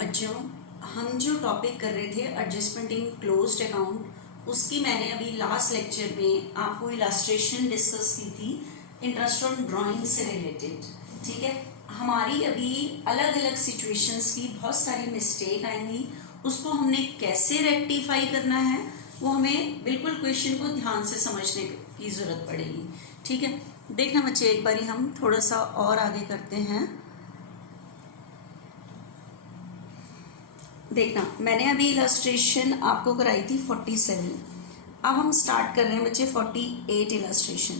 बच्चों, हम जो टॉपिक कर रहे थे एडजस्टमेंट इन क्लोज्ड अकाउंट, उसकी मैंने अभी लास्ट लेक्चर में आपको इलास्ट्रेशन डिस्कस की थी इंटरेस्ट ऑन ड्राइंग से रिलेटेड। ठीक है, हमारी अभी अलग अलग सिचुएशंस की बहुत सारी मिस्टेक आएंगी, उसको हमने कैसे रेक्टिफाई करना है वो हमें बिल्कुल क्वेश्चन को ध्यान से समझने की ज़रूरत पड़ेगी। ठीक है, देखना बच्चे, एक बारी हम थोड़ा सा और आगे करते हैं। देखना, मैंने अभी इलस्ट्रेशन आपको कराई थी 47, अब हम स्टार्ट कर रहे हैं बच्चे 48 इलस्ट्रेशन।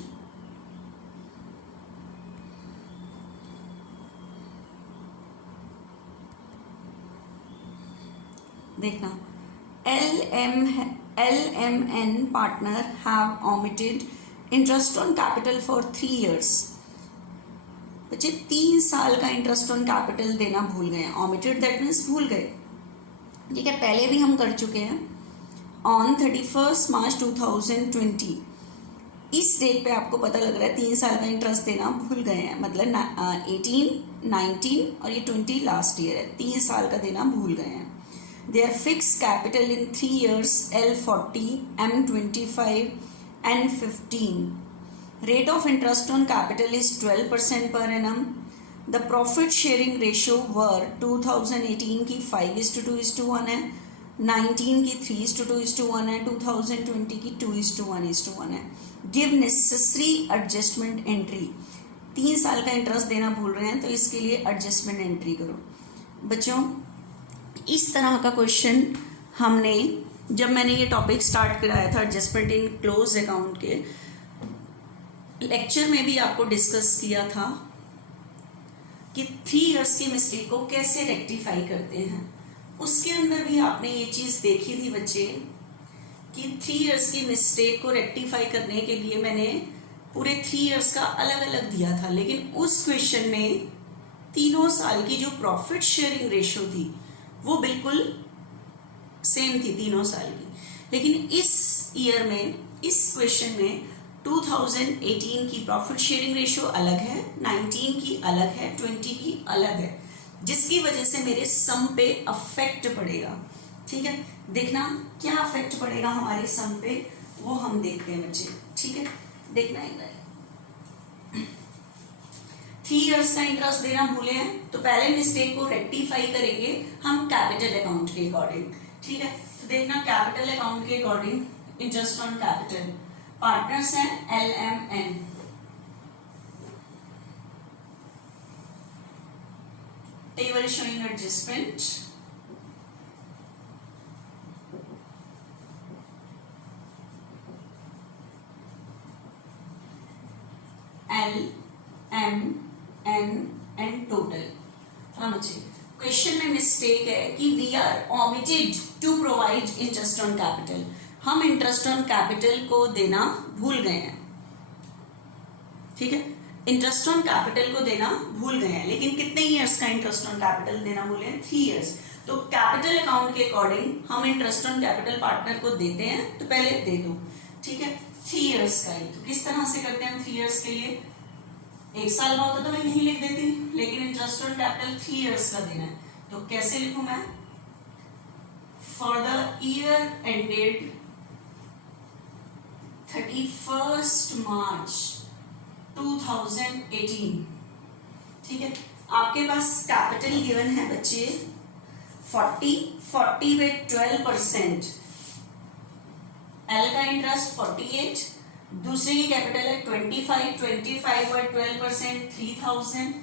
देखना, LMN partner have omitted interest on capital for 3 years। बच्चे 3 साल का इंटरेस्ट ऑन कैपिटल देना भूल गए। ऑमिटेड दैट मीन्स भूल गए। ठीक है, पहले भी हम कर चुके हैं। ऑन 31 मार्च 2020 इस डेट पे आपको पता लग रहा है 3 साल का इंटरेस्ट देना भूल गए हैं, मतलब 18, 19 और ये 20 लास्ट ईयर है, 3 साल का देना भूल गए हैं। Their fixed capital in 3 years L40, M25 and 15. Rate of interest on capital is 12% per annum. The profit sharing ratio were 2018 की 5:2:1 है, 19 की 3:2:1 है, 2020 की 2:1:1 है। Give necessary adjustment entry। 3 साल का इंटरेस्ट देना भूल रहे हैं तो इसके लिए एडजस्टमेंट एंट्री करो। बच्चों, इस तरह का क्वेश्चन हमने, जब मैंने ये टॉपिक स्टार्ट कराया था एडजस्टमेंट इन क्लोज अकाउंट के लेक्चर में भी आपको डिस्कस किया था कि 3 इयर्स की मिस्टेक को कैसे रेक्टिफाई करते हैं। उसके अंदर भी आपने ये चीज़ देखी थी बच्चे कि 3 इयर्स की मिस्टेक को रेक्टिफाई करने के लिए मैंने पूरे 3 इयर्स का अलग अलग दिया था, लेकिन उस क्वेश्चन में तीनों साल की जो प्रॉफिट शेयरिंग रेशियो थी वो बिल्कुल सेम थी तीनों साल की। लेकिन इस ईयर में, इस क्वेश्चन में 2018 की प्रॉफिट शेयरिंग रेशियो अलग है, 19 की अलग है, 20 की अलग है, जिसकी वजह से मेरे सम पे अफेक्ट पड़ेगा। ठीक है, देखना क्या अफेक्ट पड़ेगा हमारे सम पे वो हम देखते हैं बच्चे। ठीक है, देखना एक बार। 3 इयर्स का इंटरेस्ट देना भूले हैं तो पहले मिस्टेक को रेक्टिफाई करेंगे हम कैपिटल अकाउंट के अकॉर्डिंग। ठीक है, तो देखना कैपिटल अकाउंट के according interest on capital, partners हैं LMN, table showing adjustment, LMN and total. हाँ बच्चे, क्वेश्चन में मिस्टेक है कि we are omitted to provide interest on capital. हम इंटरेस्ट ऑन कैपिटल को देना भूल गए हैं। ठीक है, इंटरेस्ट ऑन कैपिटल को देना भूल गए हैं, लेकिन कितने ईयर्स का इंटरेस्ट ऑन कैपिटल देना भूले हैं? 3 इयर्स। तो कैपिटल अकाउंट के अकॉर्डिंग हम इंटरेस्ट ऑन कैपिटल पार्टनर को देते हैं तो पहले दे दो। ठीक है, 3 इयर्स का ही। तो किस तरह से करते हैं हम 3 इयर्स के लिए? 1 साल का होता तो मैं यही लिख देती, लेकिन इंटरेस्ट ऑन कैपिटल 3 इयर्स का देना है तो कैसे लिखूं मैं? फॉर द ईयर एंडेड 31 मार्च 2018। ठीक है, आपके पास कैपिटल गिवन है बच्चे 40 पे 12%, एल का इंटरेस्ट 48, दूसरे की कैपिटल है 25 पर 12% 3000,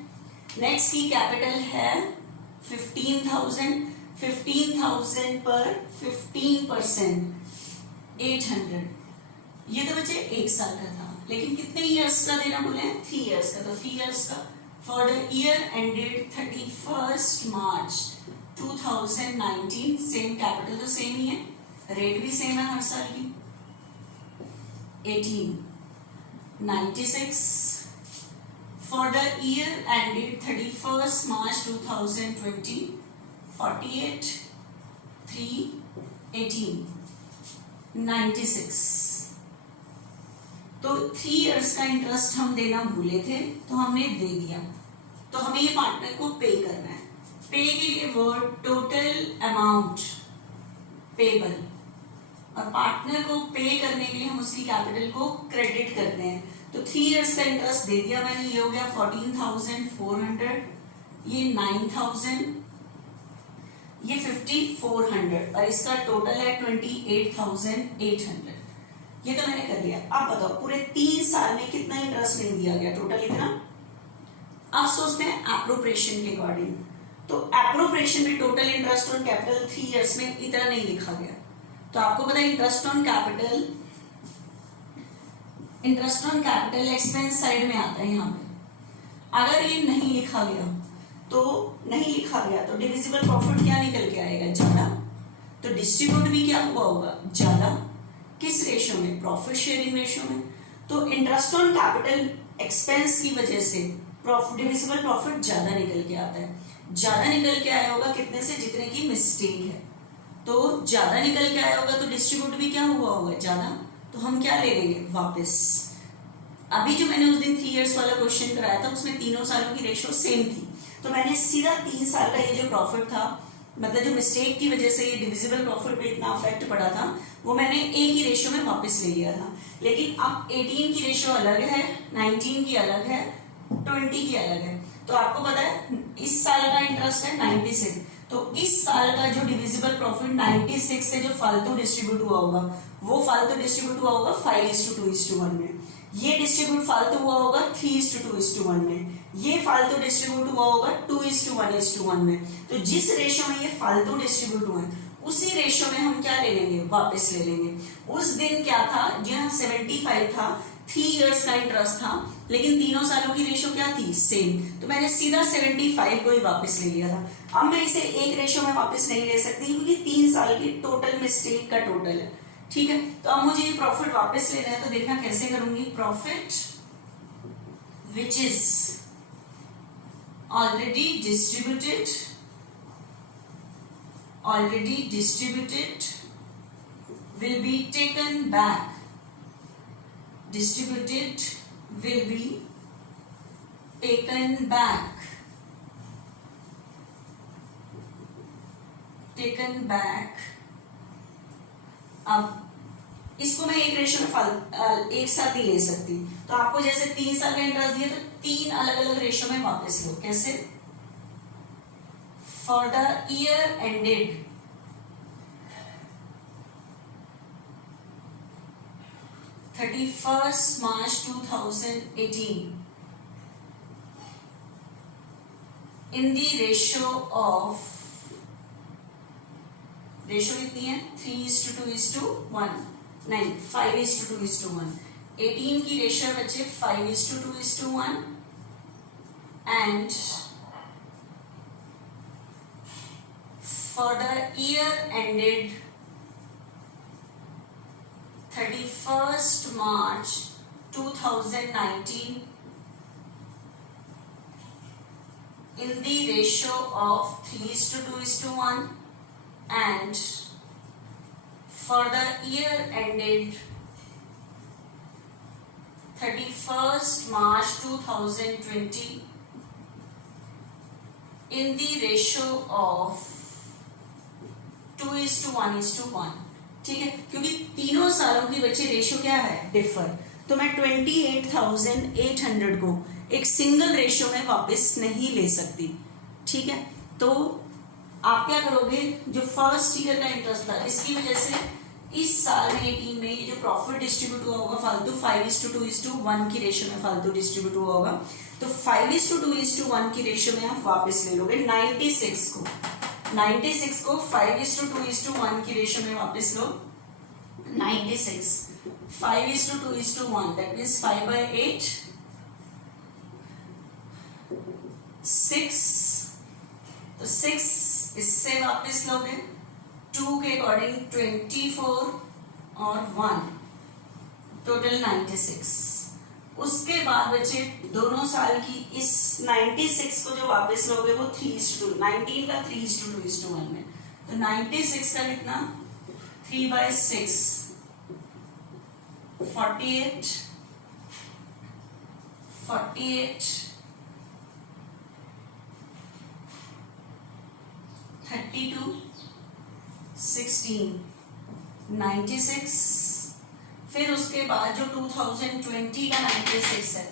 नेक्स्ट की कैपिटल है 15,000 पर 15% 800। ये तो बच्चे 1 साल का था, लेकिन कितने इयर्स का देना बोले हैं? 3 इयर्स का। तो 3 इयर्स का for the year ended 31 March 2019, same capital तो सेम ही है, रेट भी सेम है हर साल की, 1896 for the year ended 31st March 2020, 48 3 18 96। तो 3 इयर्स का इंटरेस्ट हम देना भूले थे तो हमने दे दिया, तो हमें ये पार्टनर को पे करना है। पे के लिए वर्ड टोटल अमाउंट पेबल, और पार्टनर को पे करने के लिए हम उसकी कैपिटल को क्रेडिट करते हैं। तो 3 इयर्स का इंटरेस्ट दे दिया मैंने, ये हो गया 14,400, ये 9,000, ये 5,400, और इसका टोटल है 28,800। ये तो मैंने कर दिया। अब बताओ पूरे 3 साल में कितना इंटरेस्ट नहीं दिया गया, टोटल इतना। अब सोचते हैं एप्रोप्रिएशन के अकॉर्डिंग। तो एप्रोप्रिएशन में total interest on capital 3 years में इतना नहीं लिखा गया। तो आपको पता है interest on capital, interest on capital expense side में आता है यहाँ पे। अगर ये नहीं लिखा गया तो नहीं लिखा गया तो डिविजिबल प्रॉफिट क्या निकल के आएगा, ज्यादा। तो डिस्ट्रीब्यूट भी क्या हुआ होगा, ज्यादा। किस रेशो में, प्रॉफिट शेयरिंग रेशो में। तो इंटरेस्ट ऑन कैपिटल एक्सपेंस की वजह से डिविजिबल प्रॉफिट ज्यादा निकल के आता है। ज्यादा निकल के आया होगा कितने से, जितने की मिस्टेक है। तो ज्यादा निकल के आया होगा तो डिस्ट्रीब्यूट भी क्या हुआ होगा, ज्यादा। तो हम क्या ले लेंगे वापस। अभी जो मैंने उस दिन 3 इयर्स वाला क्वेश्चन कराया था उसमें तीनों सालों की रेशो सेम थी, तो मैंने सीधा 3 साल का ये जो प्रॉफिट था, मतलब जो मिस्टेक की वजह से ये डिविजिबल प्रॉफिट पे इतना अफेक्ट पड़ा था, वो मैंने एक ही रेशो में वापस ले लिया था। लेकिन अब 18 की रेशो अलग है, 19 की अलग है, 20 की अलग है। तो आपको पता है इस साल का इंटरेस्ट है 96, तो इस साल का जो डिविजिबल प्रॉफिट 96 से जो फालतू डिस्ट्रीब्यूट हुआ होगा, वो फालतू डिस्ट्रीब्यूट हुआ होगा 5:2:1 में। ये डिस्ट्रीब्यूट फालतू हुआ होगा 3:2:1 में। ये फालतू डिस्ट्रीब्यूट हुआ होगा 2:1:1 में। तो जिस रेशो में ये फालतू डिस्ट्रीब्यूट हुए उसी रेशो में हम क्या ले लेंगे, वापस ले लेंगे। उस दिन क्या था, जहां 75 था, 3 इयर्स का इंटरेस्ट था, लेकिन तीनों सालों की रेशो क्या थी, सेम। तो मैंने सीधा 75 को ही वापस ले लिया था। अब मैं इसे एक रेशो में वापस नहीं ले सकती क्योंकि 3 साल की टोटल मिस्टेक का टोटल है, ठीक है। तो अब मुझे ये प्रॉफिट वापस लेना है, तो देखना कैसे करूंगी। Profit which is already distributed will be taken back. Distributed will be taken back. अब इसको मैं एक रेशो में एक साथ नहीं ले सकती, तो आपको जैसे 3 साल का इंटरेस्ट दिया तो 3 अलग अलग रेशो में वापस लो। कैसे? For the year ended 31st March 2018 in the ratio कितनी है, 3:2:1, नहीं 5:2:1। 18 की रेशियो बचे 5:2:1 and for the year ended 31st March 2019 in the ratio of 3:2:1 and for the year ended 31st March 2020 in the ratio of 2:1:1, ठीक है। क्योंकि तीनों सालों की बच्चे रेशो क्या है, डिफर। तो मैं 28,800 को एक सिंगल रेशो में वापस नहीं ले सकती, ठीक है। तो आप क्या करोगे, जो फर्स्ट ईयर का इंटरेस्ट था इसकी वजह से इस साल में 18 में ये जो प्रॉफिट डिस्ट्रीब्यूट हुआ होगा फालतू 5:2:1 की रेशो में फालतू डिस्ट्रीब्यूट हुआ होगा, तो 5:2:1 की रेशो में आप वापस ले लोगे। 96 को 5:2:1 की रेशो में वापस लो। 96 5:2:1 दैट मीन्स 5/8 6, तो 6 इससे वापस लोगे 2 के अकॉर्डिंग 24 और 1 टोटल 96। उसके बाद बचे दोनों साल की, इस 96 को जो वापस लोगे वो 19 का 3:2:1 में, तो 96 का कितना 3/6 48 48 52, 16, 96, फिर उसके बाद जो 2020 का 96 है,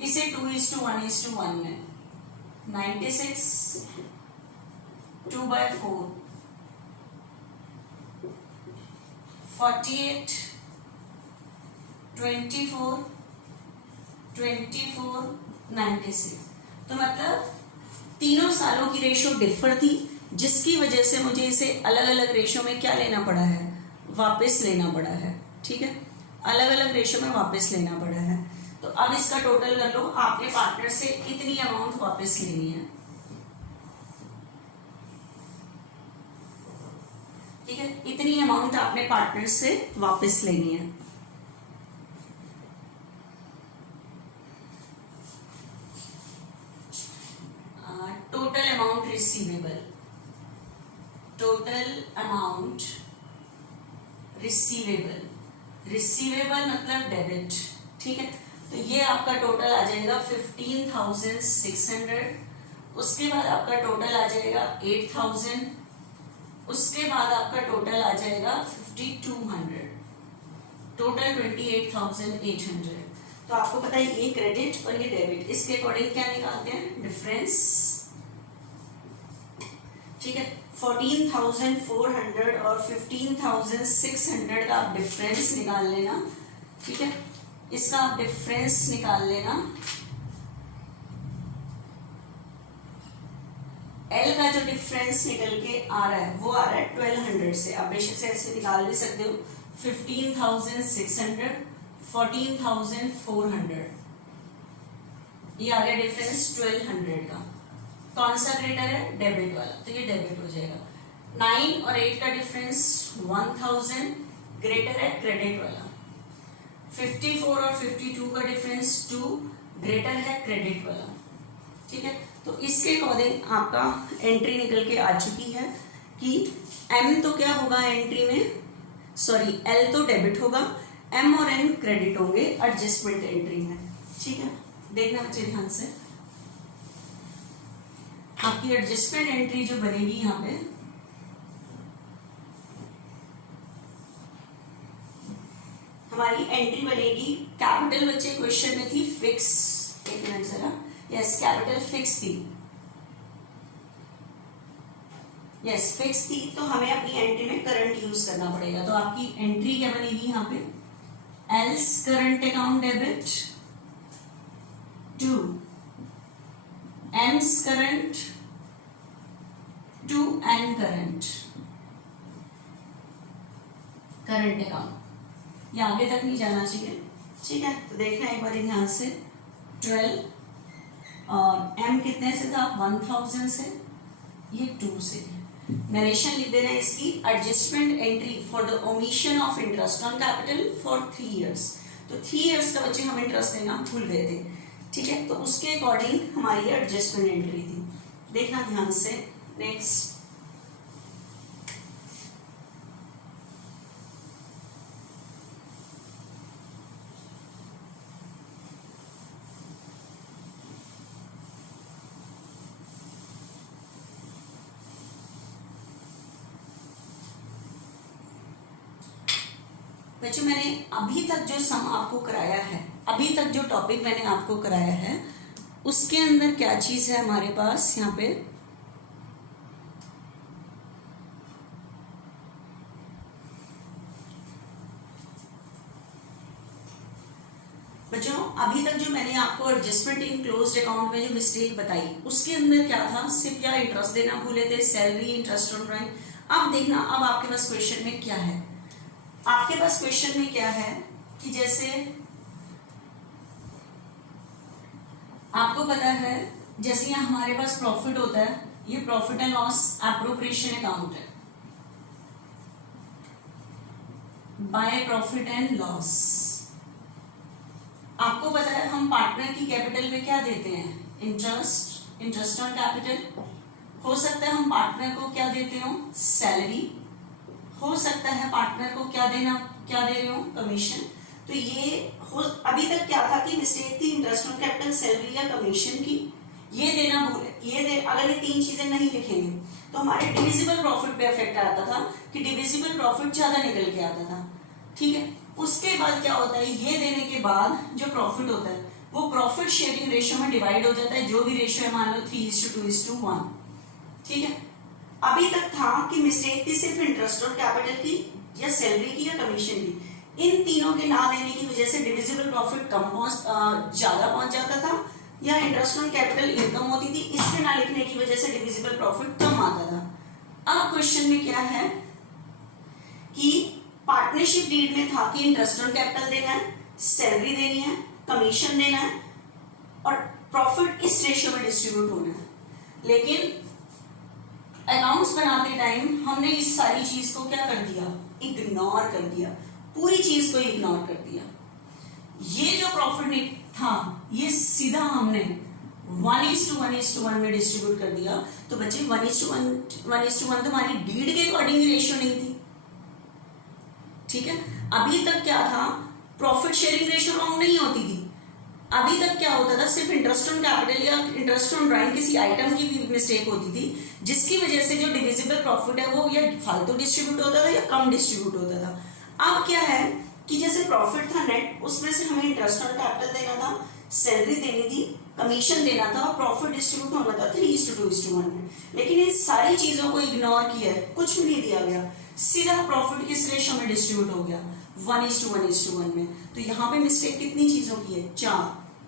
इसे 2:1:1 में 96, 2/4, 48, 24, 24, 96। तो मतलब तीनों सालों की रेशो डिफर थी, जिसकी वजह से मुझे इसे अलग अलग रेशो में क्या लेना पड़ा है, वापस लेना पड़ा है। ठीक है, अलग अलग रेशो में वापस लेना पड़ा है। तो अब इसका टोटल कर लो, आपके पार्टनर से इतनी अमाउंट वापस लेनी है। ठीक है, इतनी अमाउंट आपने पार्टनर से वापस लेनी है। Total amount receivable, total amount receivable, receivable मतलब डेबिट। ठीक है, तो ये आपका टोटल आ जाएगा 15,600। उसके बाद आपका टोटल आ जाएगा 8,000। उसके बाद आपका टोटल आ जाएगा 5,200, टोटल 28,800। तो आपको पता है ये क्रेडिट और ये डेबिट, इसके अकॉर्डिंग क्या निकालते हैं, डिफरेंस। ठीक है, 14,400 और 15,600 का आप डिफरेंस निकाल लेना। ठीक है, इसका आप डिफरेंस निकाल लेना। एल का जो डिफरेंस निकल के आ रहा है वो आ रहा है 1200 से। आप बेशक से ऐसे निकाल भी सकते हो, 15,600, 14,400, ये आ गया डिफरेंस 1200 का। कौन सा ग्रेटर है, डेबिट वाला, तो ये डेबिट हो जाएगा। 9 और 8 का डिफरेंस 1000, ग्रेटर है क्रेडिट वाला। 54 और 52 का डिफरेंस 2, ग्रेटर है क्रेडिट वाला। ठीक है, तो इसके अकॉर्डिंग आपका एंट्री निकल के आ चुकी है कि एम तो क्या होगा एंट्री में, सॉरी एल तो डेबिट होगा, एम और एन क्रेडिट होंगे एडजस्टमेंट एंट्री में। ठीक है, देखना बच्चे ध्यान से, आपकी एडजस्टमेंट एंट्री जो बनेगी यहाँ पे, हमारी एंट्री बनेगी कैपिटल। बच्चे क्वेश्चन में थी फिक्स, एक मिनट जरा, यस कैपिटल फिक्स थी, यस फिक्स थी, तो हमें अपनी एंट्री में करंट यूज करना पड़ेगा। तो आपकी एंट्री क्या बनेगी यहाँ पे, L's current account debit to M's current to N current, current account, ये आगे तक नहीं जाना चाहिए। ठीक है, तो देखना एक बार ध्यान से, 12 और एम कितने से था, 1000 से, ये 2 से। नरेशन लिख देना है इसकी, adjustment entry for the omission of interest on capital for 3 years. तो 3 इयर्स का बच्चे हम इंटरेस्ट देना भूल गए थे। ठीक है, तो उसके अकॉर्डिंग हमारी एडजस्टमेंट एंट्री थी, देखना ध्यान से। नेक्स्ट, बच्चों मैंने अभी तक जो सम आपको कराया है, अभी तक जो टॉपिक मैंने आपको कराया है, उसके अंदर क्या चीज है हमारे पास यहाँ पे, बच्चों अभी तक जो मैंने आपको एडजस्टमेंट इन क्लोज्ड अकाउंट में जो मिस्टेक बताई, उसके अंदर क्या था, सिर्फ या इंटरेस्ट देना भूले थे, सैलरी, इंटरेस्ट ऑन ड्राइंग। अब देखना, अब आपके पास क्वेश्चन में क्या है, आपके पास क्वेश्चन में क्या है कि जैसे आपको पता है, जैसे यहाँ हमारे पास प्रॉफिट होता है, ये profit and loss appropriation account है, बाय प्रॉफिट एंड लॉस। आपको पता है हम पार्टनर की कैपिटल में क्या देते हैं, इंटरेस्ट, इंटरेस्ट ऑन कैपिटल। हो सकता है हम पार्टनर को क्या देते हो, सैलरी, हो सकता है पार्टनर को क्या देना, क्या दे रहे हो, कमीशन। तो ये हो, अभी तक क्या था कि मिस्टेक थी इंटरेस्ट ऑन कैपिटल, सैलरी या कमीशन की, ये देना भूले, ये दे, अगर ये 3 चीजें नहीं लिखेंगे तो हमारे डिविजिबल प्रॉफिट पे इफेक्ट आता था कि डिविजिबल प्रॉफिट ज्यादा निकल के आता था। ठीक है, उसके बाद क्या होता है, ये देने के बाद जो प्रॉफिट होता है वो प्रॉफिट शेयरिंग रेशियो में डिवाइड हो जाता है, जो भी रेशियो है मान लो 3:2:1। ठीक है, अभी तक था कि मिस्टेक थी सिर्फ इंटरेस्ट और कैपिटल की या सैलरी की या कमीशन की। इन तीनों के ना लेने की वजह से डिविजिबल प्रॉफिट ज्यादा पहुंच जाता था या इंटरेस्ट ऑन कैपिटल इनकम होती थी, इसके ना लिखने की वजह से डिविजिबल प्रॉफिट कम आता था। अब क्वेश्चन में क्या है कि पार्टनरशिप डीड में था कि इंटरेस्ट ऑन कैपिटल देना है, सैलरी देनी है, कमीशन देना है और प्रॉफिट इस रेशियो में डिस्ट्रीब्यूट होना है। लेकिन अकाउंट्स बनाते टाइम हमने इस सारी चीज को क्या कर दिया, इग्नोर कर दिया, पूरी चीज को इग्नोर कर दिया। ये जो प्रॉफिट था ये सीधा हमने 1:1:1 में डिस्ट्रीब्यूट कर दिया। तो बच्चे 1:1:1 तो हमारी डीड के अकॉर्डिंग रेशियो नहीं थी। ठीक है, अभी तक क्या था, प्रॉफिट शेयरिंग रेशियो रॉन्ग नहीं होती थी। अभी तक क्या होता था, सिर्फ इंटरेस्ट ऑन कैपिटल या इंटरेस्ट ऑन ड्राइंग किसी आइटम की भी मिस्टेक होती थी, जिसकी वजह से जो डिविजिबल प्रॉफिट है वो या फालतू डिस्ट्रीब्यूट होता था या कम डिस्ट्रीब्यूट होता था। अब क्या है कि जैसे प्रॉफिट था नेट, उसमें से हमें इंटरेस्ट ऑन कैपिटल देना था, सैलरी देनी थी, कमीशन देना था और प्रॉफिट डिस्ट्रीब्यूट होना था 3:2:1 में। लेकिन इन सारी चीजों को इग्नोर किया है, कुछ भी नहीं दिया गया, सीधा प्रॉफिट किस रेशियो में डिस्ट्रीब्यूट हो गया, 1:1:1 में। तो यहाँ पे मिस्टेक कितनी चीजों की है, 4।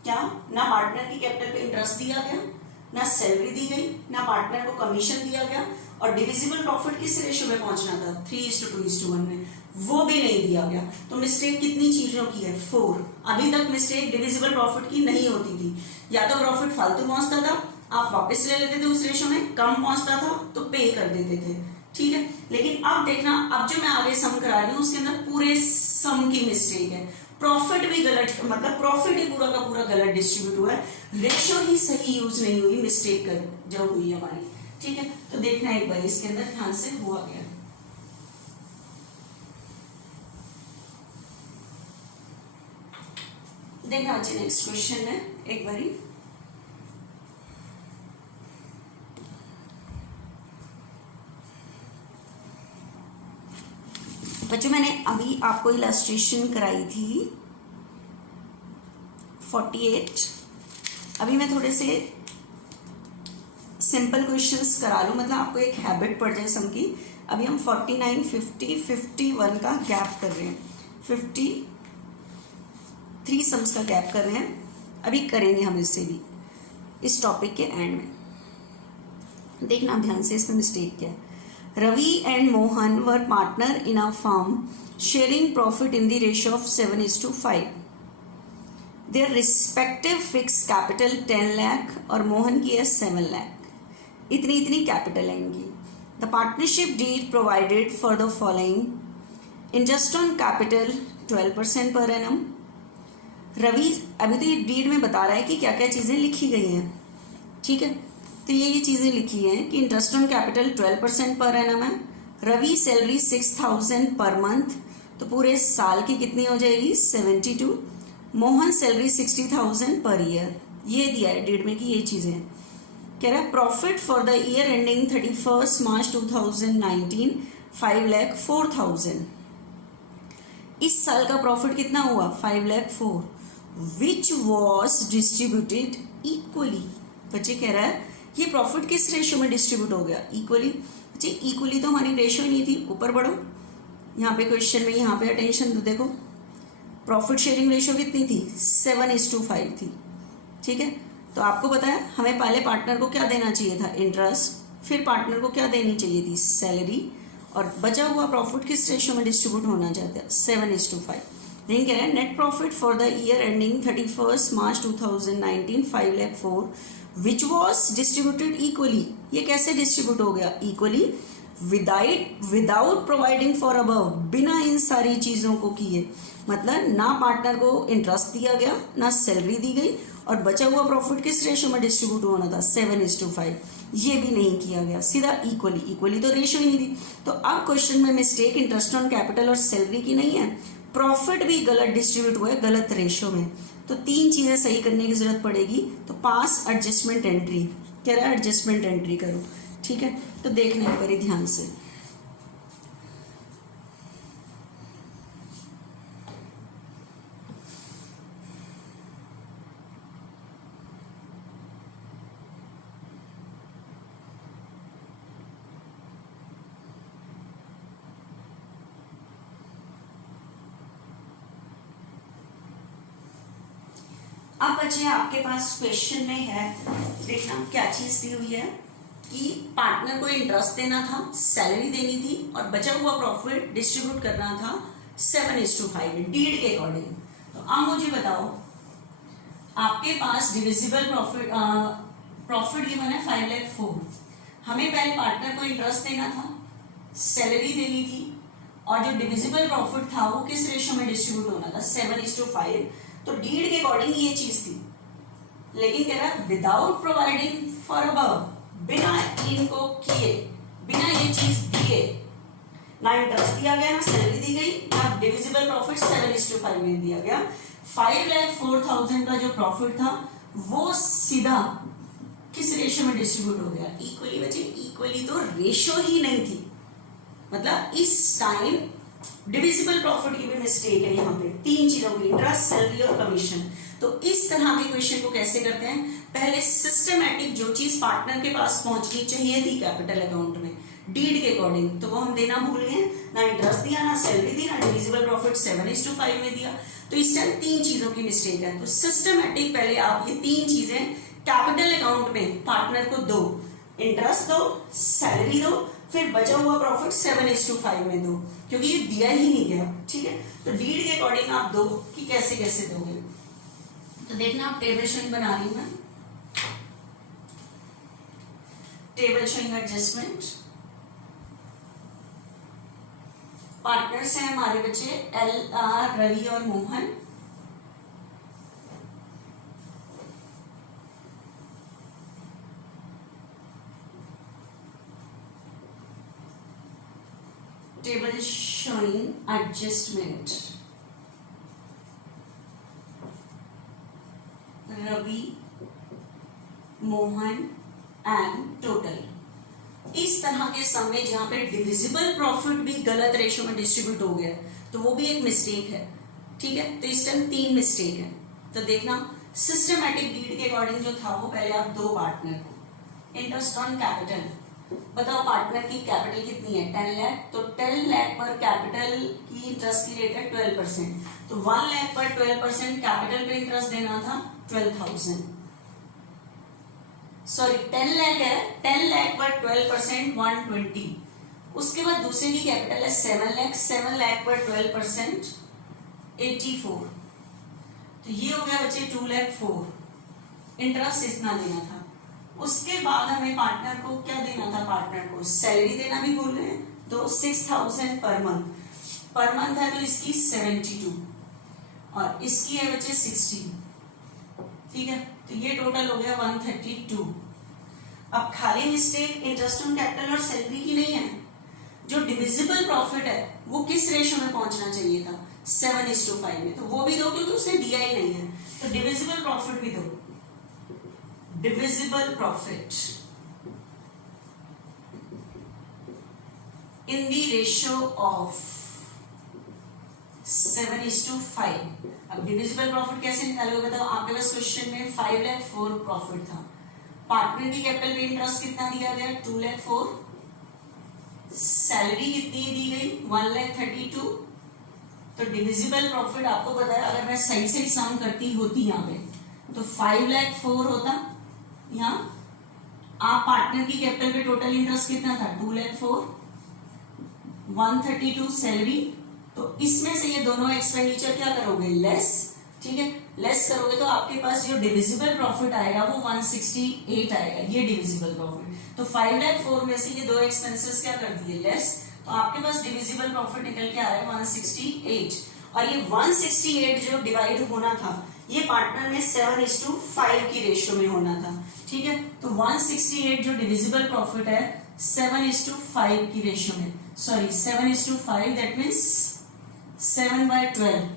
क्या, ना पार्टनर की कैपिटल पे इंटरेस्ट दिया गया, ना सैलरी दी गई, ना पार्टनर को कमीशन दिया गया और डिविजिबल प्रॉफिट किस रेशियो में पहुंचना था, 3:2:1 में, वो भी नहीं दिया गया। तो मिस्टेक कितनी चीजों की है, 4। अभी तक मिस्टेक डिविजिबल प्रॉफिट की नहीं होती थी, या तो प्रॉफिट फालतू पहुंचता था, आप वापस ले लेते थे उस रेशियो में, कम पहुंचता था तो पे कर देते थे। ठीक है, लेकिन अब देखना, अब जो मैं आगे सम करा रही हूँ उसके अंदर पूरे सम की मिस्टेक है, प्रॉफिट भी गलत, मतलब प्रॉफिट ही पूरा का पूरा गलत डिस्ट्रीब्यूट हुआ है, रेशियो ही सही यूज नहीं हुई, मिस्टेक कर जो हुई हमारी। ठीक है, तो देखना एक बार इसके अंदर ध्यान से हुआ गया। देखना बच्चे, नेक्स्ट क्वेश्चन है एक बारी, बच्चों मैंने अभी आपको इलस्ट्रेशन कराई थी 48। अभी मैं थोड़े से सिंपल क्वेश्चंस करा लूँ, मतलब आपको एक हैबिट पड़ जाए सम की। अभी हम 49, 50, 51 का गैप कर रहे हैं, 53 सम्स का गैप कर रहे हैं, अभी करेंगे हम इससे भी इस टॉपिक के एंड में। देखना ध्यान से, इसमें मिस्टेक क्या है। Ravi and Mohan were partner in a firm sharing profit in the ratio of 7:5. Their respective fixed capital 10 lakh और मोहन की है 7 lakh. इतनी कैपिटल है इनकी। The partnership deed provided for the following: interest on capital 12% per annum. Ravi अभी तो ये deed में बता रहा है कि क्या क्या चीज़ें लिखी गई हैं। ठीक है, तो ये चीज़ें लिखी हैं कि interest on capital 12% per annum है, रवि सैलरी 6,000 पर मंथ, तो पूरे साल की कितनी हो जाएगी 72, मोहन सैलरी 60,000 पर ईयर, ये दिया है डीड में कि ये चीज़ें कह रहा है। Profit for the year ending 31 March 2019 5,04,000। इस साल का प्रॉफिट कितना हुआ 5,04,000, विच वॉज डिस्ट्रीब्यूटेड इक्वली। बच्चे कह रहा है ये प्रॉफिट किस रेशियो में डिस्ट्रीब्यूट हो गया, इक्वली। बच्चे इक्वली तो हमारी रेशियो ही नहीं थी, ऊपर बढ़ो यहाँ पे क्वेश्चन में, यहाँ पे अटेंशन दो, देखो प्रॉफिट शेयरिंग रेशियो कितनी थी 7:5 थी। ठीक है, तो आपको पता है हमें पहले पार्टनर को क्या देना चाहिए था, इंटरेस्ट, फिर पार्टनर को क्या देनी चाहिए थी, सैलरी, और बचा हुआ प्रॉफिट किस रेशियो में डिस्ट्रीब्यूट होना चाहता है 7:5। लेकिन कह रहे हैं net profit for the year ending 31 March 2019 5,04,000 which was distributed equally. ये कैसे डिस्ट्रीब्यूट हो गया equally, without providing for above, बिना इन सारी चीजों को किए, मतलब ना पार्टनर को इंटरेस्ट दिया गया, ना सैलरी दी गई, और बचा हुआ प्रॉफिट किस रेशियो में डिस्ट्रीब्यूट होना था 7:5, ये भी नहीं किया गया, सीधा इक्वली। इक्वली तो रेशियो ही नहीं दी। तो अब क्वेश्चन में मिस्टेक इंटरेस्ट ऑन कैपिटल और सैलरी की नहीं है, प्रॉफिट भी गलत डिस्ट्रीब्यूट हुआ है, गलत रेशियो में। तो 3 चीजें सही करने की जरूरत पड़ेगी। तो पास एडजस्टमेंट एंट्री, कह रहा है एडजस्टमेंट एंट्री करो। ठीक है, तो देखना एक बार ध्यान से। अब बच्चे आपके पास क्वेश्चन में है, देखना क्या चीज दी हुई है कि पार्टनर को इंटरेस्ट देना था, सैलरी देनी थी और बचा हुआ प्रॉफिट डिस्ट्रीब्यूट करना था 7:5 डीड के अकॉर्डिंग। तो अब मुझे बताओ, आपके पास डिविजिबल प्रॉफिट गिवन है 5,04,000। हमें पहले पार्टनर को इंटरेस्ट देना था, सैलरी देनी थी और जो डिविजिबल प्रॉफिट था वो किस रेशियो में डिस्ट्रीब्यूट होना था, 7:5। तो डीड के अकॉर्डिंग ये चीज थी, लेकिन कह रहा है विदाउट प्रोवाइडिंग फॉर अबव, बिना इनको किए, बिना ये चीज दिए, ना इंटरेस्ट दिया गया ना सैलरी दी गई ना डिविजिबल प्रॉफिट 7:5 में दिया गया, 5,04,000 का जो प्रॉफिट था वो सीधा किस रेशियो में डिस्ट्रीब्यूट हो गया, इक्वली। बच्चे इक्वली तो रेशियो ही नहीं थी, मतलब इस टाइम डिविजिबल प्रॉफिट की भी मिस्टेक है यहाँ पे, तीन चीजों की, इंटरेस्ट, सैलरी और कमीशन। तो इस तरह के क्वेश्चन को कैसे करते हैं, पहले सिस्टमैटिक जो चीज पार्टनर के पास पहुंचनी चाहिए थी कैपिटल अकाउंट में डीड के अकॉर्डिंग, तो वो हम देना भूल गए, ना इंटरेस्ट दिया ना सैलरी दी ना डिविजिबल प्रॉफिट 7:5 में दिया। तो इस टाइम तीन चीजों की मिस्टेक है। तो सिस्टमैटिक पहले आप ये तीन चीजें कैपिटल अकाउंट में पार्टनर को दो, इंटरेस्ट दो, सैलरी दो, फिर बचा हुआ प्रॉफिट 7:5 में दो, क्योंकि ये दिया ही नहीं गया। ठीक है, तो डीड के अकॉर्डिंग आप दो कि कैसे कैसे दोगे। तो देखना, आप टेबल शोइंग बना रही हूं मैं, टेबल शोइंग एडजस्टमेंट। पार्टनर्स हैं हमारे बच्चे LR, रवि और Mohan. Table showing adjustment, Ravi, Mohan and total. इस तरह के सम में जहां पे डिविजिबल प्रॉफिट भी गलत रेशियो में डिस्ट्रीब्यूट हो गया तो वो भी एक मिस्टेक है। ठीक है, तो इस टाइम तीन मिस्टेक है। तो देखना, सिस्टमैटिक डीड के अकॉर्डिंग जो था वो पहले आप दो पार्टनर को, इंटरेस्ट ऑन कैपिटल। बताओ पार्टनर की कैपिटल कितनी है, 10 लाख। तो 10 लाख पर कैपिटल की इंटरेस्ट की रेट है 12%। तो 1 लाख पर 12% कैपिटल पे इंटरेस्ट देना था 12,000। सॉरी 10 लाख है, 10 लाख पर 12% 120। उसके बाद दूसरे की कैपिटल है 7 लाख, 7 लाख पर 12% 84। तो ये हो गया बच्चे 2,04,000, इंटरेस्ट इतना देना था। उसके बाद हमें पार्टनर को क्या देना था, पार्टनर को सैलरी देना भी भूल गए, तो 6,000 पर मंथ। पर मंथ है तो इसकी 72 और इसकी है बच्चे 60। ठीक है, तो ये टोटल हो गया 132। अब खाली मिस्टेक इंटरेस्ट ऑन कैपिटल और सैलरी की नहीं है, जो डिविजिबल प्रॉफिट है वो किस रेशियो में पहुंचना चाहिए था, 7:5 में, तो वो भी दो क्योंकि उसने दिया ही नहीं है। तो डिविजिबल प्रॉफिट भी दो, divisible profit in the ratio of 7:5। अब डिविजिबल प्रॉफिट कैसे निकालोगे बताओ, आपके पास क्वेश्चन में 5,04,000 प्रॉफिट था, पार्टनर की कैपिटल पे इंटरेस्ट कितना दिया गया 2,04,000, सैलरी कितनी दी गई 1,32,000। तो डिविजिबल प्रॉफिट आपको पता है, अगर मैं सही से सम करती होती यहाँ पे तो 5,04,000 होता। यहाँ आप पार्टनर की कैपिटल पे टोटल इंटरेस्ट कितना था 2,04,000, 132 सैलरी। तो इसमें से ये दोनों एक्सपेंडिचर क्या करोगे, लेस। ठीक है, लेस करोगे तो आपके पास जो डिविजिबल प्रॉफिट आएगा वो 168 आएगा, ये डिविजिबल प्रॉफिट। तो 5,04,000 में से ये दो एक्सपेंसेस क्या कर दिए, लेस। तो आपके पास डिविजिबल प्रॉफिट निकल के आ रहा है 168। और ये 168 जो डिवाइड होना था ये पार्टनर में 7:5 की रेशियो में होना था। ठीक है, तो 168 जो डिविजिबल प्रॉफिट है 7:5 की रेशियो में, सॉरी 7:5, दैट मीन्स 7/12।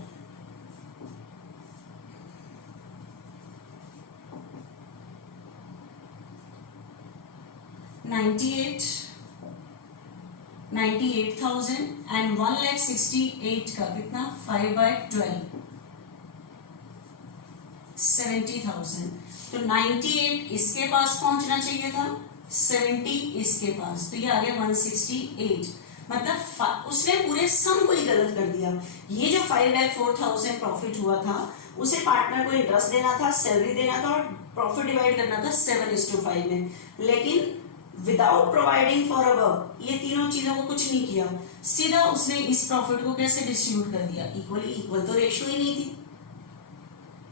98,000 एंड 1,68,000 का कितना 5/12 70,000। तो 98 इसके पास पहुंचना चाहिए था, 70 इसके पास, तो ये आ गया 168। मतलब उसने पूरे सम को ही गलत कर दिया। ये जो 5,04,000 प्रॉफिट हुआ था उसे पार्टनर को इंटरेस्ट देना था, सैलरी देना था और प्रॉफिट डिवाइड करना था 7:5 में, लेकिन विदाउट प्रोवाइडिंग फॉर अबव ये तीनों चीजों को कुछ नहीं किया, सीधा उसने इस प्रॉफिट को कैसे डिस्ट्रीब्यूट कर दिया, इक्वली। इक्वल तो रेशियो ही नहीं थी,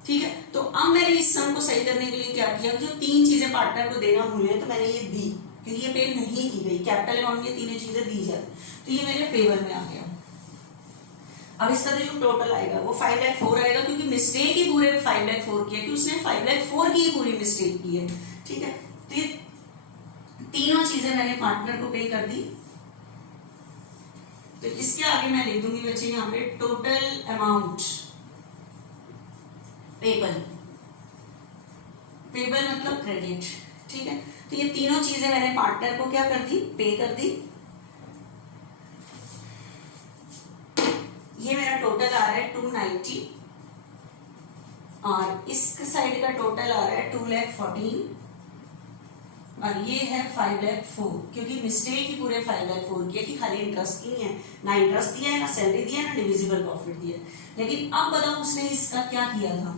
ठीक है। तो अब मैंने इस सम को सही करने के लिए क्या किया, जो तीन चीजें पार्टनर को देना भूले तो मैंने ये दी, क्योंकि ये पे नहीं की गई, कैपिटल अमाउंट में तीनों चीजें दी जाती, तो ये मेरे पेबल में आ गया। अब इसका तो जो टोटल आएगा वो 5,04,000 आएगा, क्योंकि मिस्टेक ही पूरे 5,04,000 की है, कि उसने 5,04,000 की ही पूरी मिस्टेक की है, ठीक है। तो ये तीनों चीजें मैंने पार्टनर को पे कर दी। तो इसके आगे मैं लिख दूंगी बच्चे यहाँ पे टोटल अमाउंट पेबल। पेबल मतलब क्रेडिट, ठीक है। तो ये तीनों चीजें मैंने पार्टनर को क्या कर दी, पे कर दी। ये मेरा टोटल आ रहा है 290 और इस साइड का टोटल आ रहा है 2,14,000 और ये है 5,04,000, क्योंकि मिस्टेक ही पूरे 5,04,000 की है कि खाली इंटरेस्ट ही नहीं है, ना इंटरेस्ट दिया है, ना सैलरी दिया है, ना डिविजिबल प्रॉफिट दिया है। लेकिन अब बताओ उसने इसका क्या किया था,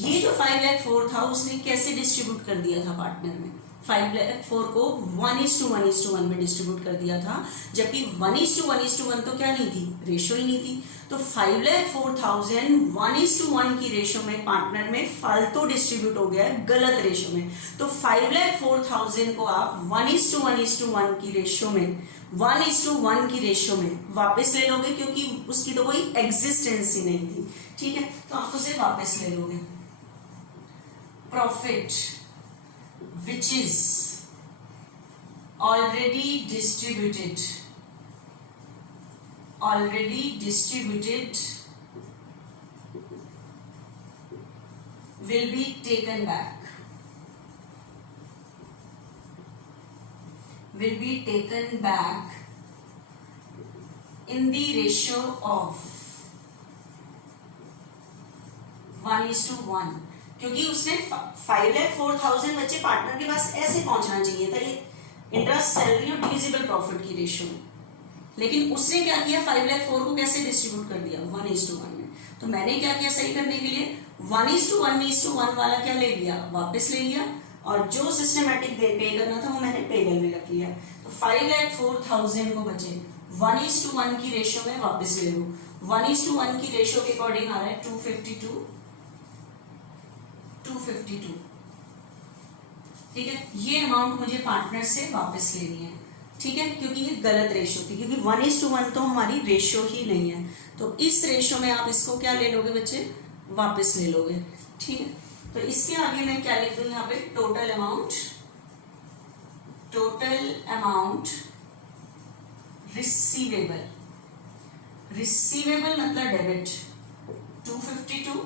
ये जो 5,04,000 था उसने कैसे डिस्ट्रीब्यूट कर दिया था पार्टनर में। 5,04,000 को 1:1:1 में डिस्ट्रीब्यूट कर दिया था, जबकि 1:1:1 तो क्या नहीं थी, रेशो ही नहीं थी। तो 5,04,000 1:1 की रेशो में पार्टनर में फालतू डिस्ट्रीब्यूट हो गया है, गलत रेशो में। तो 5,04,000 को आप 1:1:1 की रेशो में 1:1 की रेशो में वापस ले लोगे, क्योंकि उसकी तो कोई एग्जिस्टेंस ही नहीं थी, ठीक है। तो आप उसे वापस ले लोगे। Profit which is already distributed will be taken back, in the ratio of 1:1, क्योंकि उसने 5,04,000 बच्चे पार्टनर के पास ऐसे पहुंचना चाहिए था, ये इंटरेस्ट, सैलरी और डिविजिबल प्रॉफिट की रेशियो में, लेकिन उसने क्या किया, 5,04,000 को कैसे डिस्ट्रीब्यूट कर दिया, 1:1 में। तो मैंने क्या किया सही करने के लिए, 1:1:1 वाला क्या ले लिया, वापस ले लिया, और जो सिस्टमेटिक पे करना था वो मैंने पेबल में रख लिया। तो 5,04,000 को बचे 1:1 की रेशियो में वापस ले लो। 1:1 की रेशियो के अकॉर्डिंग आ रहा है 252, ठीक है। ये अमाउंट मुझे पार्टनर से वापस लेनी है, ठीक है, क्योंकि ये गलत रेशियो थी, क्योंकि 1:1 तो हमारी रेशियो ही नहीं है। तो इस रेशियो में आप इसको क्या ले लोगे बच्चे, वापस ले लोगे, ठीक है। तो इसके आगे मैं क्या लिख दूं यहाँ पे, टोटल अमाउंट रिसीवेबल मतलब डेबिट 252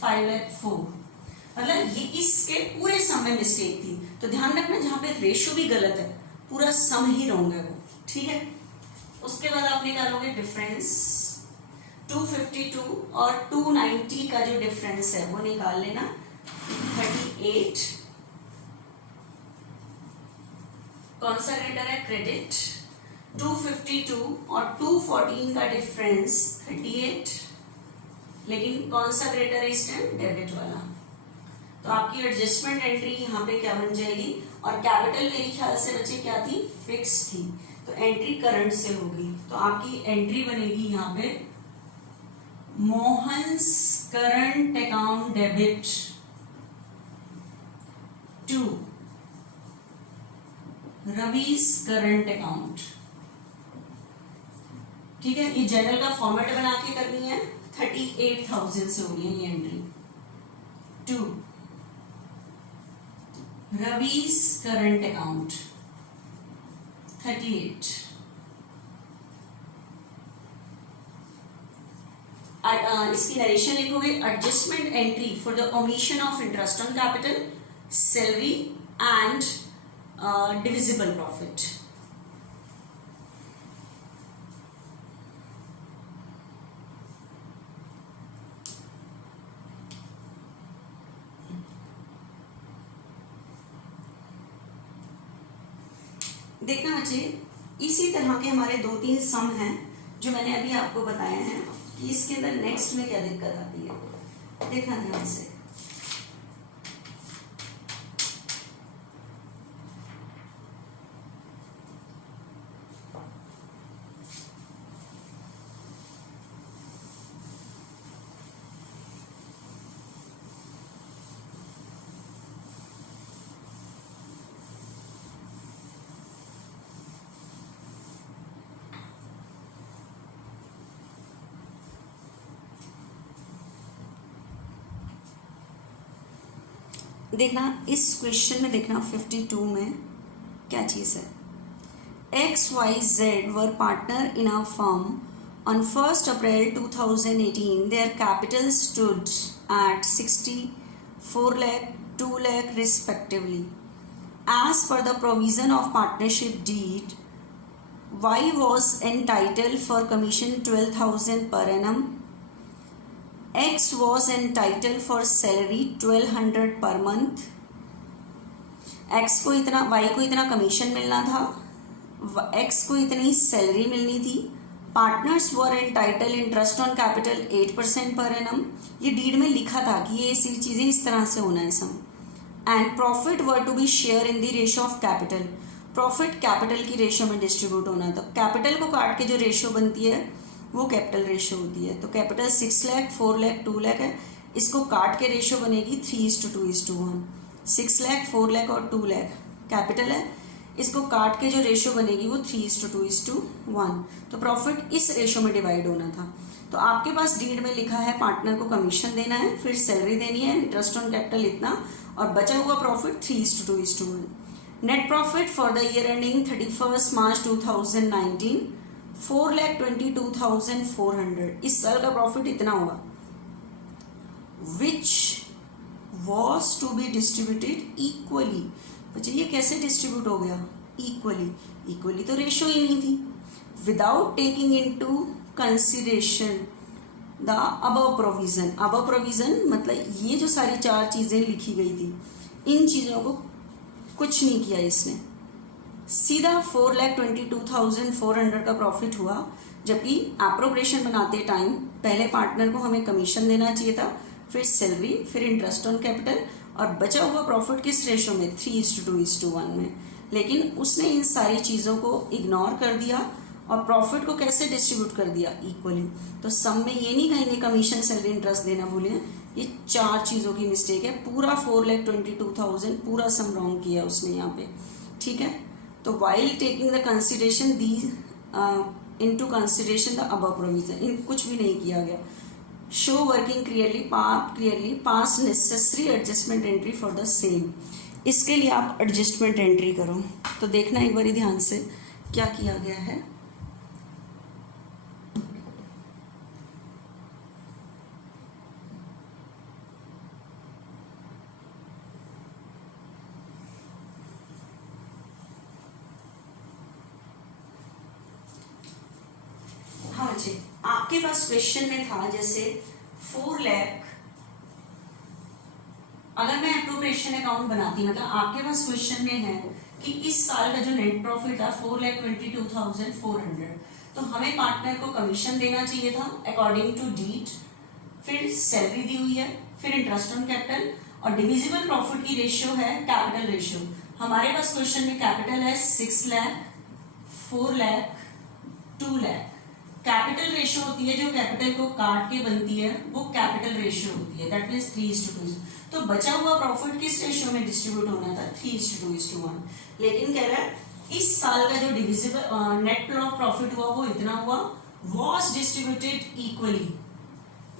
5,04,000, मतलब ये इसके पूरे सम में मिस्टेक थी। तो ध्यान रखना जहां पे रेशियो भी गलत है पूरा सम ही रॉन्ग है वो, ठीक है। उसके बाद आप निकालोगे डिफरेंस 252 और 290 का जो डिफरेंस है वो निकाल लेना 38, कौन सा ग्रेटर है, क्रेडिट। 252 और 214 का डिफरेंस 38, लेकिन कौन सा ग्रेटर है इस टाइम, डेबिट वाला। तो आपकी एडजस्टमेंट एंट्री यहाँ पे क्या बन जाएगी, और कैपिटल मेरे ख्याल से बच्चे क्या थी, फिक्स थी, तो एंट्री करंट से होगी। तो आपकी एंट्री बनेगी यहाँ पे Mohan's current account debit to Ravi's current account, ठीक है। ये जनरल का फॉर्मेट बना के करनी है, 38,000 से हो रही है ये entry, to Ravi's current account 38। इसकी नरेशन लिखोगे, adjustment entry for the omission of interest on capital salary and divisible profit. देखना बच्चे, इसी तरह के हमारे 2-3 सम हैं जो मैंने अभी आपको बताए हैं कि इसके अंदर नेक्स्ट में क्या दिक्कत आती है। देखना ध्यान से। देखना इस क्वेश्चन में, देखना 52 में क्या चीज़ है। XYZ were partner in a firm on 1st April 2018. Their capital stood at 64 lakh, 2 lakh respectively. As per the provision of partnership deed, Y was entitled for commission 12,000 per annum. X was entitled for salary 1200 per month. X को इतना, Y को इतना commission मिलना था, X को इतनी salary मिलनी थी। Partners were entitle interest on capital 8% per annum. ये डीड में लिखा था कि ये ऐसी चीज़ें इस तरह से होना है some. And profit were to be share in the ratio of capital. Profit capital की रेशियो में डिस्ट्रीब्यूट होना है। तो कैपिटल को काट के जो रेशियो बनती है वो कैपिटल रेशियो होती है। तो कैपिटल 6 लाख, 4 लाख, 2 लाख है, इसको काट के रेशियो बनेगी 3:2:1। 6 लाख, 4 लाख और 2 लाख कैपिटल है, इसको काट के जो रेशियो बनेगी वो 3:2:1। तो प्रॉफिट इस रेशियो में डिवाइड होना था। तो आपके पास डीड में लिखा है पार्टनर को कमीशन देना है, फिर सैलरी देनी है, इंटरेस्ट ऑन कैपिटल इतना, और बचा हुआ profit 3:2:1। Net profit for the year ending 31 March 2019 4,22,400। इस साल का प्रॉफिट इतना हुआ, which was to be distributed equally. बच्चे ये कैसे डिस्ट्रीब्यूट हो गया इक्वली? इक्वली तो रेशियो ही नहीं थी। Without taking into consideration the above provision. Above provision मतलब ये जो सारी 4 चीजें लिखी गई थी, इन चीजों को कुछ नहीं किया इसने, सीधा 4,22,400 का प्रॉफिट हुआ। जबकि एप्रोप्रिएशन बनाते टाइम पहले पार्टनर को हमें कमीशन देना चाहिए था, फिर सैलरी, फिर इंटरेस्ट ऑन कैपिटल, और बचा हुआ प्रॉफिट किस रेशो में? 3:2:1 में। लेकिन उसने इन सारी चीज़ों को इग्नोर कर दिया और प्रॉफिट को कैसे डिस्ट्रीब्यूट कर दिया? इक्वली। तो सम में ये नहीं कहेंगे कमीशन, सैलरी, इंटरेस्ट देना भूले, ये 4 चीज़ों की मिस्टेक है। पूरा 4,22,000 पूरा सम रॉन्ग किया उसने यहाँ पे, ठीक है। तो while taking the consideration these into consideration the above provision, इन कुछ भी नहीं किया गया। Show working clearly pass necessary adjustment entry for the same. इसके लिए आप एडजस्टमेंट एंट्री करो। तो देखना एक बारी ध्यान से क्या किया गया है। हाँ जी, आपके पास क्वेश्चन में था जैसे 4 लाख, अगर मैं एप्रोप्रिएशन अकाउंट बनाती, मतलब आपके पास क्वेश्चन में है कि इस साल का जो नेट प्रॉफिट था 4,22,400, तो हमें पार्टनर को कमीशन देना चाहिए था अकॉर्डिंग टू डीड, फिर सैलरी दी हुई है, फिर इंटरेस्ट ऑन कैपिटल, और डिविजिबल प्रॉफिट की रेशियो है कैपिटल रेशियो। हमारे पास क्वेश्चन में कैपिटल है 6 लाख, 4 लाख, 2 लाख। कैपिटल रेशियो होती है जो कैपिटल को काट के बनती है, वो कैपिटल रेशियो होती है, दैट मींस 3:2। तो बचा हुआ प्रॉफिट किस रेशियो में डिस्ट्रीब्यूट होना था? 3:2:1। लेकिन कह रहा है इस साल का जो डिविजिबल नेट प्रॉफिट हुआ वो इतना हुआ, वॉज डिस्ट्रीब्यूटेड इक्वली।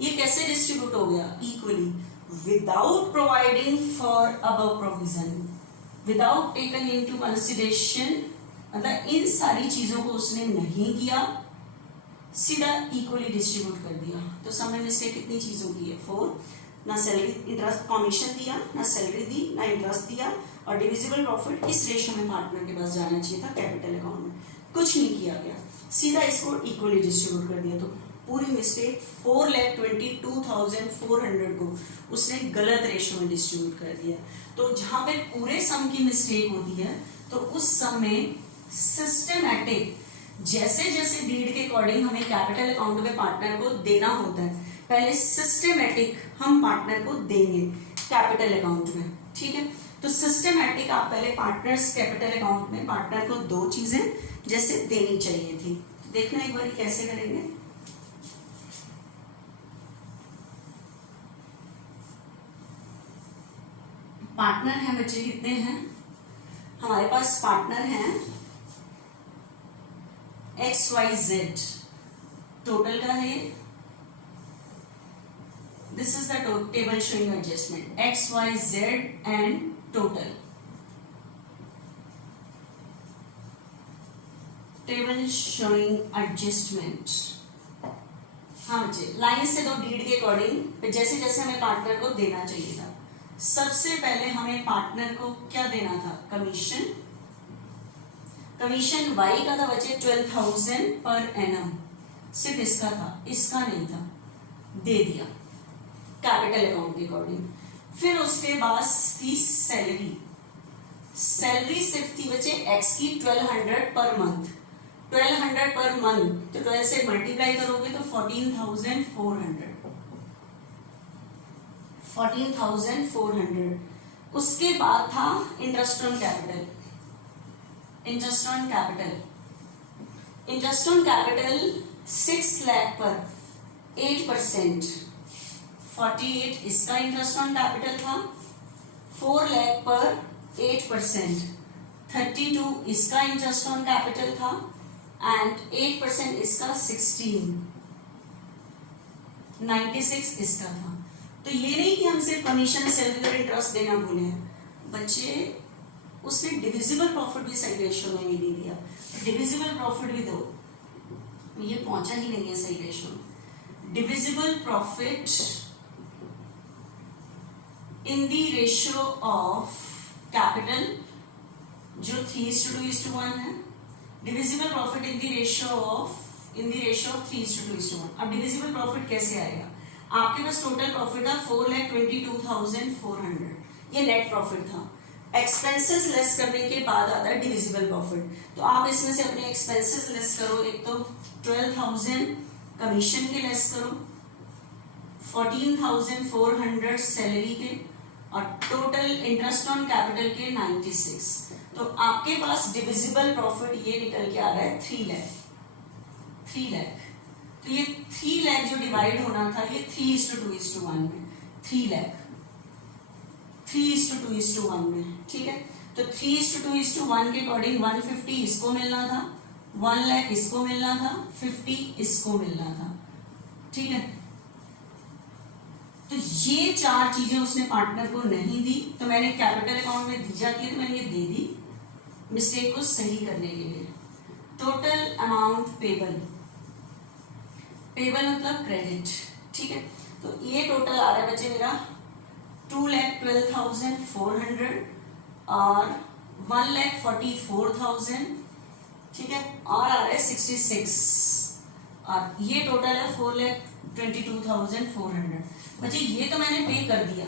ये कैसे डिस्ट्रीब्यूट हो गया? Equally, without providing for above provision, without taken into consideration, मतलब इन सारी चीजों को उसने नहीं किया, सीधा इक्वली डिस्ट्रीब्यूट कर दिया। तो सम में मिस्टेक कितनी चीजों की है? 4। ना सैलरी इंटरेस्ट कमीशन दिया, ना सैलरी दी, ना इंटरेस्ट दिया, और डिविजिबल प्रॉफिट इस रेशियो में पार्टनर के पास जाना चाहिए था कैपिटल अकाउंट में, कुछ नहीं किया गया, सीधा इसको इक्वली डिस्ट्रीब्यूट कर दिया। तो पूरी मिस्टेक 4,22,400 को उसने गलत रेशियो में डिस्ट्रीब्यूट कर दिया। तो जहां पे पूरे सम की मिस्टेक होती है तो उस सम में सिस्टमैटिक जैसे जैसे डीड के अकॉर्डिंग हमें कैपिटल अकाउंट में पार्टनर को देना होता है, पहले सिस्टमैटिक हम पार्टनर को देंगे कैपिटल अकाउंट में, ठीक है। तो सिस्टमैटिक आप पहले पार्टनर्स कैपिटल अकाउंट में पार्टनर को दो चीजें जैसे देनी चाहिए थी। देखना एक बार कैसे करेंगे। पार्टनर हैं बच्चे कितने हैं हमारे पास, पार्टनर हैं XYZ, टोटल का है, this is the table showing adjustment XYZ and total, table showing adjustment. हाँ बच्चे लाइन से दो डीड के अकॉर्डिंग जैसे जैसे हमें पार्टनर को देना चाहिए था। सबसे पहले हमें पार्टनर को क्या देना था, कमीशन। कमीशन वाई का था बच्चे 12,000 पर एनम, सिर्फ इसका था, इसका नहीं था, दे दिया कैपिटल अकाउंट के अकॉर्डिंग। फिर उसके बाद थी सैलरी, सैलरी सिर्फ थी बच्चे एक्स की 1200 पर मंथ, 1200 पर मंथ, तो 12 से मल्टीप्लाई करोगे तो 14,400। उसके बाद था interest on capital, interest on capital, interest on capital 6 lakh पर 8%, 48 इसका इंटरेस्ट ऑन कैपिटल था, 4 लाख पर 8%, 32 इसका इंटरेस्ट ऑन कैपिटल था एंड 8% इसका 16, 96 इसका था। तो ये नहीं कि हम सिर्फ कमीशन सैलरी और इंटरेस्ट देना भूले हैं बच्चे, उसने डिविजिबल प्रॉफिट भी सही रेशियो में नहीं दिया, डिविजिबल प्रॉफिट भी दो, ये पहुंचा ही नहीं है सही रेशियो में। Divisible profit in the ratio of capital जो 3:2:1 है, divisible profit in the ratio of 3:2:1। अब डिविजिबल प्रॉफिट कैसे आएगा, आपके पास टोटल प्रॉफिट था 4,22,400, ये नेट प्रॉफिट था, एक्सपेंसेस लेस करने के बाद आता है डिविजिबल प्रॉफिट। तो आप इसमें से अपने एक्सपेंसेस लेस करो, एक तो 12,000 कमीशन के लेस करो, 14,400 सैलरी के, और टोटल इंटरेस्ट ऑन कैपिटल के 96, तो आपके पास डिविजिबल प्रॉफिट ये निकल के आ रहा है 3 लाख। तो ये 3 लाख जो डिवाइड होना था ये 3:2:1 में, 3 लाख 3:2:1 में, ठीक है। तो 3:2:1 के अकॉर्डिंग 150 इसको मिलना था, 1 लाख इसको मिलना था, 50 इसको मिलना था, ठीक है। तो ये 4 चीजें उसने पार्टनर को नहीं दी, तो मैंने कैपिटल अकाउंट में दी जाती है तो मैंने ये दे दी मिस्टेक को सही करने के लिए। टोटल अमाउंट पेबल, पेबल मतलब क्रेडिट, ठीक है। तो ये टोटल आ रहा है बच्चे मेरा 2,12,400 और 1,44,000, ठीक है, और आ रहा है 66, और ये टोटल है 4,22,400। बच्चे ये तो मैंने पे कर दिया,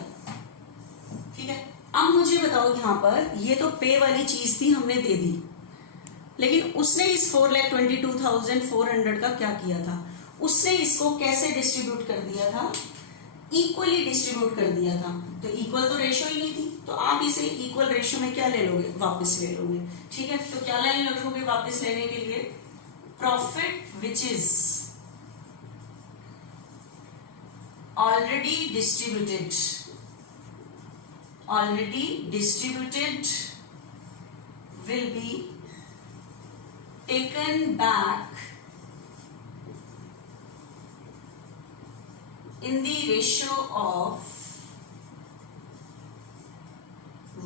ठीक है। अब मुझे बताओ यहाँ पर ये तो पे वाली चीज थी, हमने दे दी, लेकिन उसने इस 4,22,400 का क्या किया था, उसने इसको कैसे डिस्ट्रीब्यूट कर दिया था, इक्वली डिस्ट्रीब्यूट कर दिया था। तो इक्वल तो रेशियो ही नहीं थी, तो आप इसे इक्वल रेशियो में क्या ले लोगे, वापस ले लोगे, ठीक है। तो क्या लाइन रखोगे वापस लेने के लिए, profit which is already distributed will be taken back in the ratio of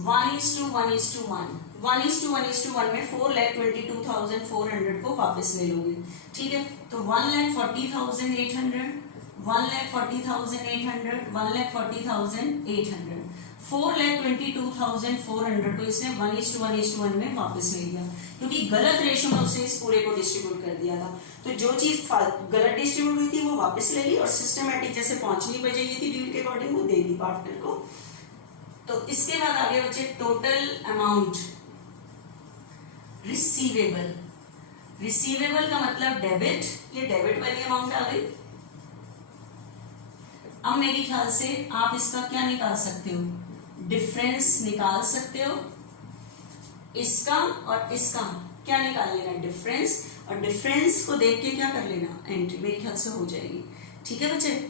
1:1:1। 1:1:1 में 4,22,400 को वापस ले लोगे, ठीक है। तो 1,40,800 1,40,800, 1,40,800, 4,22,400 को इसने 1:1:1 में वापस ले लिया, क्योंकि गलत रेशो में उसने इस पूरे को डिस्ट्रीब्यूट कर दिया था। तो जो चीज गलत डिस्ट्रीब्यूट हुई थी वो वापस ले ली, और सिस्टमैटिक जैसे पहुंचनी चाहिए थी डील के अकॉर्डिंग वो दे दी पार्टनर को। तो इसके बाद आगे बचे टोटल अमाउंट रिसीवेबल। रिसीवेबल का मतलब डेबिट, ये डेबिट वाली अमाउंट आ गई। अब मेरे ख्याल से आप इसका क्या निकाल सकते हो, डिफरेंस निकाल सकते हो। इसका और इसका क्या निकाल लेना, डिफरेंस, और डिफरेंस को देख के क्या कर लेना, एंट्री, मेरे ख्याल से हो जाएगी। ठीक है बच्चे।